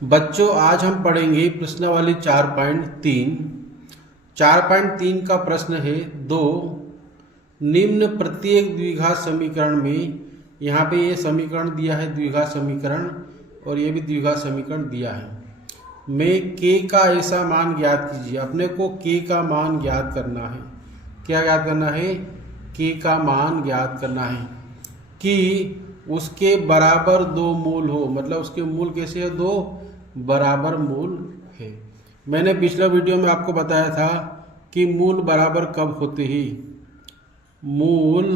बच्चों आज हम पढ़ेंगे प्रश्नावली 4.3। 4.3 का प्रश्न है दो निम्न प्रत्येक द्विघात समीकरण में, यहाँ पे ये समीकरण दिया है द्विघात समीकरण और ये भी द्विघात समीकरण दिया है, में k का ऐसा मान ज्ञात कीजिए। अपने को k का मान ज्ञात करना है। क्या ज्ञात करना है? k का मान ज्ञात करना है कि उसके बराबर दो मूल हो, मतलब उसके मूल कैसे है? दो बराबर मूल है। मैंने पिछला वीडियो में आपको बताया था कि मूल बराबर कब होते हैं। मूल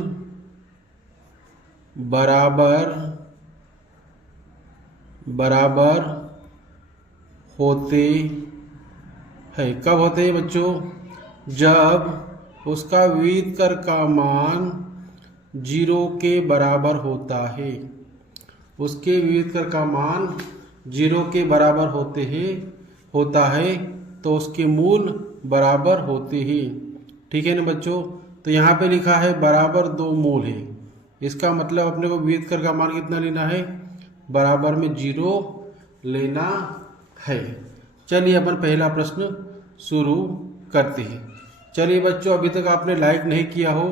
बराबर होते हैं। कब होते हैं बच्चों? जब उसका विविधकर का मान 0 के बराबर होता है। उसके विविधकर का मान 0 के बराबर होता है तो उसके मूल बराबर होते हैं। ठीक है ना बच्चों? तो यहाँ पे लिखा है बराबर दो मूल है, इसका मतलब अपने को विविधकर का मान कितना लेना है? बराबर में 0 लेना है। चलिए अपन पहला प्रश्न शुरू करते हैं। चलिए बच्चों, अभी तक आपने लाइक नहीं किया हो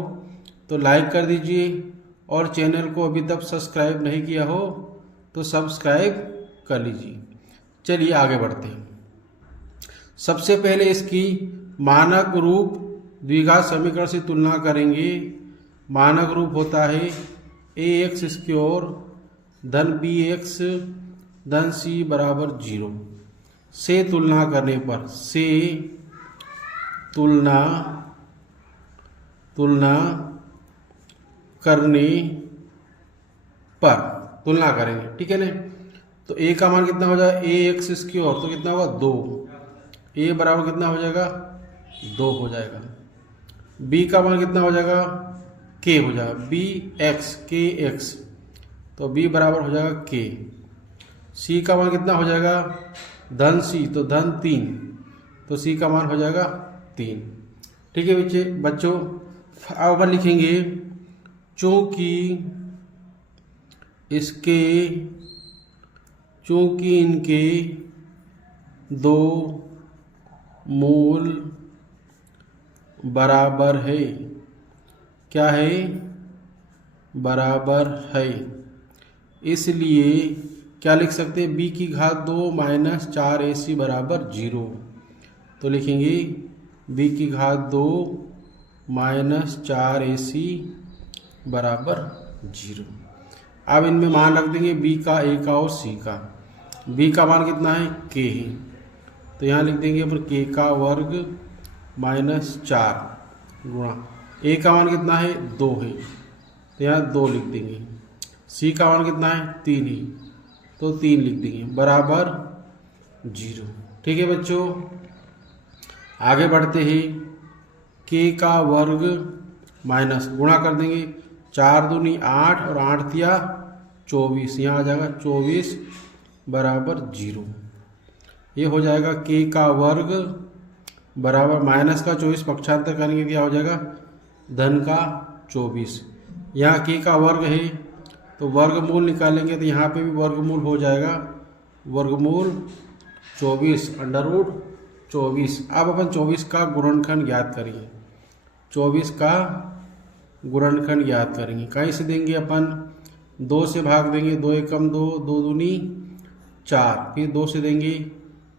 तो लाइक कर दीजिए, और चैनल को अभी तक सब्सक्राइब नहीं किया हो तो सब्सक्राइब कर लीजिए। चलिए आगे बढ़ते हैं। सबसे पहले इसकी मानक रूप द्विघात समीकरण से तुलना करेंगे। मानक रूप होता है ax स्क्वायर धन bx धन c बराबर 0 से तुलना करने पर, से तुलना करने पर तुलना करेंगे। ठीक है ना? तो a का मान कितना हो जाएगा? ax स्क्वायर तो कितना होगा? 2। a बराबर कितना हो जाएगा? 2 हो जाएगा। b का मान कितना हो जाएगा? k हो जाएगा। kx तो b बराबर हो जाएगा k। c का मान कितना हो जाएगा? धन c तो धन 3 तो c का मान हो जाएगा 3। ठीक है बच्चों, अब अपन लिखेंगे चूंकि इनके दो मूल बराबर है। क्या है? बराबर है। इसलिए क्या लिख सकते हैं? b की घात 2 माइनस 4ac बराबर 0। तो लिखेंगे b की घात 2 माइनस 4ac बराबर 0। अब इनमें मान रख देंगे b का, a का और c का। b का मान कितना है? k है, तो यहाँ लिख देंगे पर k का वर्ग माइनस 4 गुणा a का मान कितना है? 2 है, तो यहाँ 2 लिख देंगे। c का मान कितना है? 3 है, तो 3 लिख देंगे बराबर 0। ठीक है बच्चों, आगे बढ़ते हैं। k का वर्ग माइनस गुणा कर देंगे, 4 दूनी 8 और 8 तिया 24, यहाँ आ जाएगा 24 बराबर 0। ये हो जाएगा k का वर्ग बराबर माइनस का 24 पक्षांतर करेंगे, क्या हो जाएगा? धन का 24। यहाँ k का वर्ग है तो वर्गमूल निकालेंगे तो यहाँ पे भी वर्गमूल हो जाएगा, वर्गमूल 24 अंडर रूट 24। अब अपन 24 का गुणनखंड ज्ञात करेंगे। 24 का गुणनखंड ज्ञात करेंगे। कहीं से देंगे अपन? 2 से भाग देंगे, 2 एकम 2, 2 दूनी 4, फिर 2 से देंगे,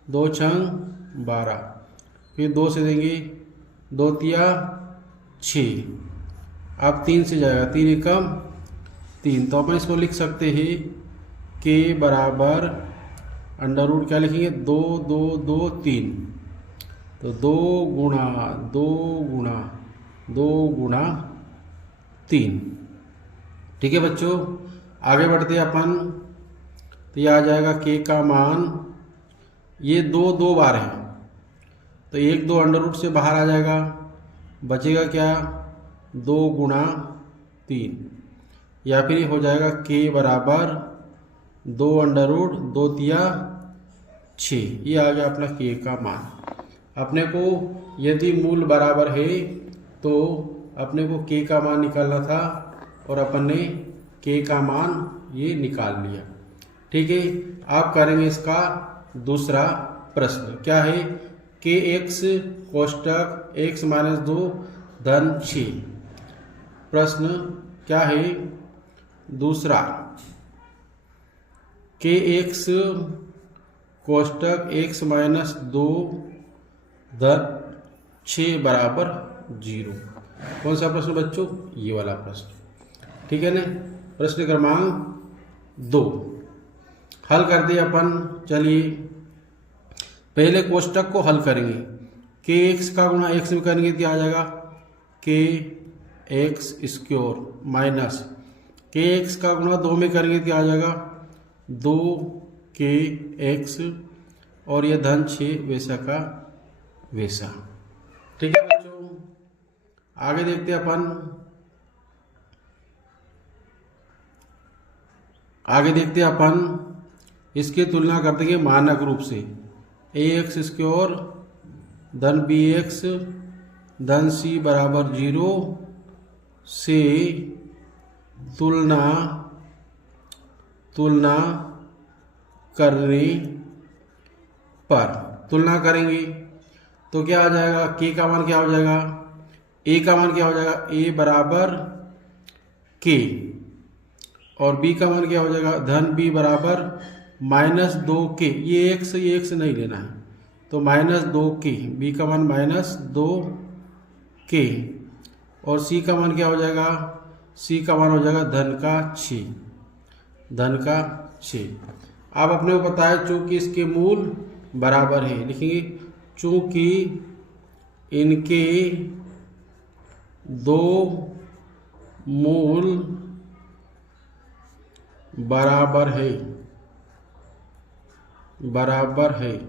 2 छंग 12, फिर 2 से देंगे, 2 तिया 6। अब 3 से जाएगा, 3 एकम 3, तो अपन इसको लिख सकते हैं k बराबर अंडर रूट क्या लिखेंगे? 2 2 2 3, तो 2 गुणा 2 गुणा 2 गुणा 3। ठीक है बच्चों, आगे बढ़ते हैं अपन। तो यह आ जाएगा k का मान, ये 2 2 बार है तो 1 2 अंडर रूट से बाहर आ जाएगा, बचेगा क्या? 2 गुणा 3, या फिर हो जाएगा k बराबर 2 अंडर रूट 2 तिया 6। ये आ गया अपना k का मान। अपने को यदि मूल बराबर है तो अपने को k का मान निकालना था और अपन ने k का मान ये निकाल लिया। ठीक है, आप करेंगे इसका दूसरा प्रश्न क्या है, के एक्स कोष्टक x माइनस 2 धन 6। प्रश्न क्या है दूसरा, के एक्स कोष्टक x माइनस 2 धन 6 बराबर 0। कौन सा प्रश्न बच्चों, ये वाला प्रश्न, ठीक है ना। प्रश्न क्रमांक 2 हल कर दिया अपन। चलिए पहले कोष्टक को हल करेंगे। के एक्स का गुणा एक्स में करेंगे क्या आ जाएगा, के एक्स स्क्वायर माइनस के एक्स का गुणा 2 में करेंगे क्या आ जाएगा, 2 के एक्स और ये धन 6 वैसा का वैसा। ठीक है बच्चों, आगे देखते हैं अपन। इसकी तुलना कर देंगे मानक रूप से, ए एक्स स्क्वायर धन बी एक्स धन सी बराबर 0 से तुलना करने पर तुलना करेंगे तो क्या आ जाएगा, के का मान क्या हो जाएगा, ए का मान क्या हो जाएगा, ए बराबर के और बी का मान क्या हो जाएगा, धन बी बराबर माइनस 2 के। ये एक्स नहीं लेना है तो माइनस 2 के, बी का मान माइनस 2 के और सी का मान क्या हो जाएगा, सी का मान हो जाएगा धन का 6। अब अपने को पता है चूंकि इसके मूल बराबर है, लिखेंगे चूंकि इनके दो मूल बराबर है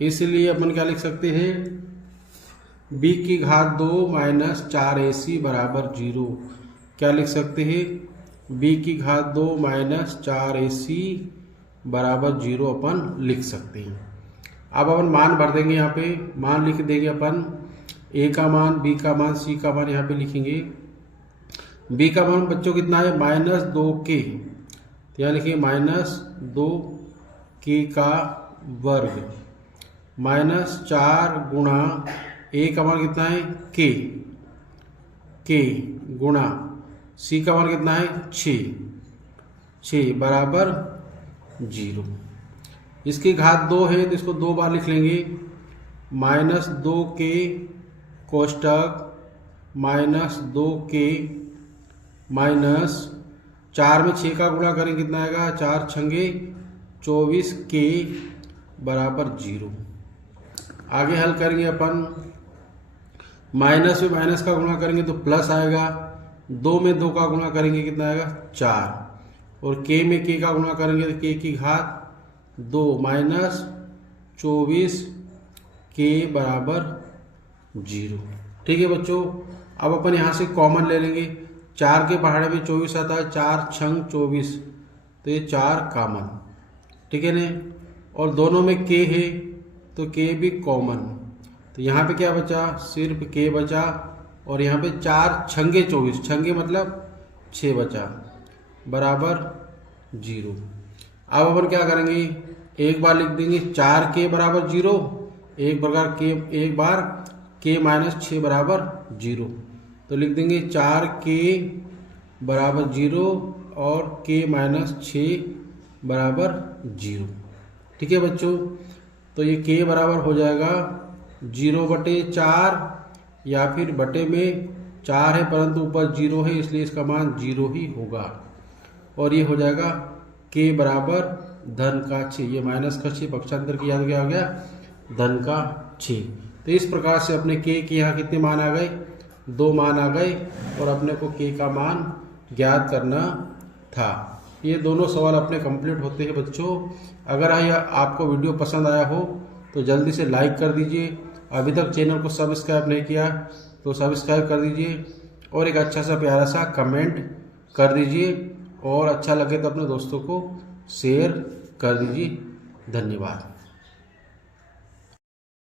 इसलिए अपन क्या लिख सकते हैं, b की घात 2 माइनस 4ac बराबर 0। क्या लिख सकते हैं, b की घात 2 माइनस 4ac बराबर 0 अपन लिख सकते हैं। अब अपन मान भर देंगे, यहाँ पे मान लिख देंगे अपन, a का मान, b का मान, c का मान यहाँ पे लिखेंगे। b का मान बच्चों कितना है, माइनस 2k, तो यहाँ लिखिए माइनस 2k का वर्ग माइनस 4 गुणा a का मान कितना है, k गुणा c का मान कितना है 6 बराबर 0। इसकी घात 2 है तो इसको 2 बार लिख लेंगे, minus 2k कोष्टक minus 2k minus 4 में 6 का गुणा करें कितना आएगा, 4 छंगे 24k बराबर 0। आगे हल करेंगे अपन, माइनस में माइनस का गुणा करेंगे तो प्लस आएगा, 2 में 2 का गुणा करेंगे कितना आएगा 4 और k में k का गुणा करेंगे तो k की घात 2 माइनस 24k बराबर 0। ठीक है बच्चों, अब अपन यहाँ से कॉमन ले लेंगे, 4 के पहाड़े में 24 आता है, 4 छंग 24 तो ये 4 कॉमन, ठीक है ना। और दोनों में k है तो k भी कॉमन, तो यहाँ पे क्या बचा, सिर्फ k बचा और यहाँ पे 4 छंगे 24, छंगे मतलब 6 बचा बराबर 0। अब अपन क्या करेंगे, एक बार लिख देंगे 4k बराबर 0, एक बार k माइनस 6 बराबर 0, तो लिख देंगे 4k बराबर 0 और k माइनस 6 बराबर 0। ठीक है बच्चों, तो ये k बराबर हो जाएगा 0/4 या फिर बटे में 4 है परंतु ऊपर 0 है इसलिए इसका मान 0 ही होगा और ये हो जाएगा k बराबर धन का 6। ये माइनस का 6 पक्षांतर की याद क्या हो गया, धन का 6। तो इस प्रकार से अपने k के यहाँ कितने मान आ गए, 2 मान आ गए और अपने को k का मान ज्ञात करना था। ये दोनों सवाल अपने कंप्लीट होते हैं बच्चों। अगर आपको वीडियो पसंद आया हो तो जल्दी से लाइक कर दीजिए, अभी तक चैनल को सब्सक्राइब नहीं किया तो सब्सक्राइब कर दीजिए और एक अच्छा सा प्यारा सा कमेंट कर दीजिए और अच्छा लगे तो अपने दोस्तों को शेयर कर दीजिए। धन्यवाद।